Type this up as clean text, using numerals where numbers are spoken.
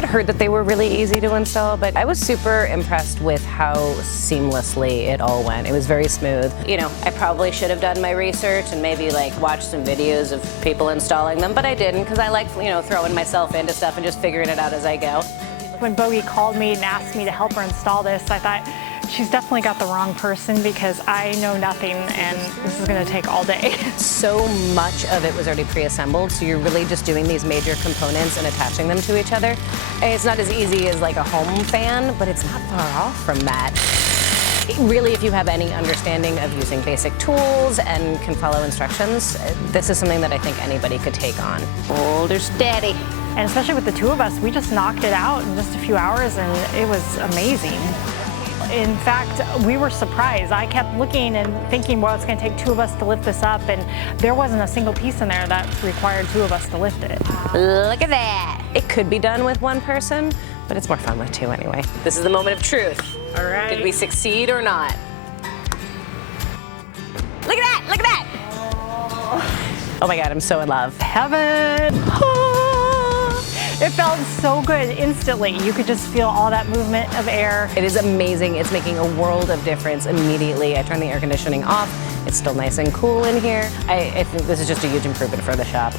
had heard that they were really easy to install, but I was super impressed with how seamlessly it all went. It was very smooth. You know, I probably should have done my research and maybe like watched some videos of people installing them, but I didn't because I like, you know, throwing myself into stuff and just figuring it out as I go. When Bogey called me and asked me to help her install this, I thought, she's definitely got the wrong person because I know nothing and this is going to take all day. So much of it was already pre-assembled, so you're really just doing these major components and attaching them to each other. And it's not as easy as like a home fan, but it's not far off from that. Really, if you have any understanding of using basic tools and can follow instructions, this is something that I think anybody could take on. Hold her steady. And especially with the two of us, we just knocked it out in just a few hours and it was amazing. In fact, we were surprised. I kept looking and thinking, well, it's going to take two of us to lift this up, and there wasn't a single piece in there that required two of us to lift it. Look at that. It could be done with one person, but it's more fun with two anyway. This is the moment of truth. All right. Did we succeed or not? Look at that, look at that. Oh my God, I'm so in love. Heaven. It felt so good instantly. You could just feel all that movement of air. It is amazing. It's making a world of difference immediately. I turned the air conditioning off. It's still nice and cool in here. I think this is just a huge improvement for the shop.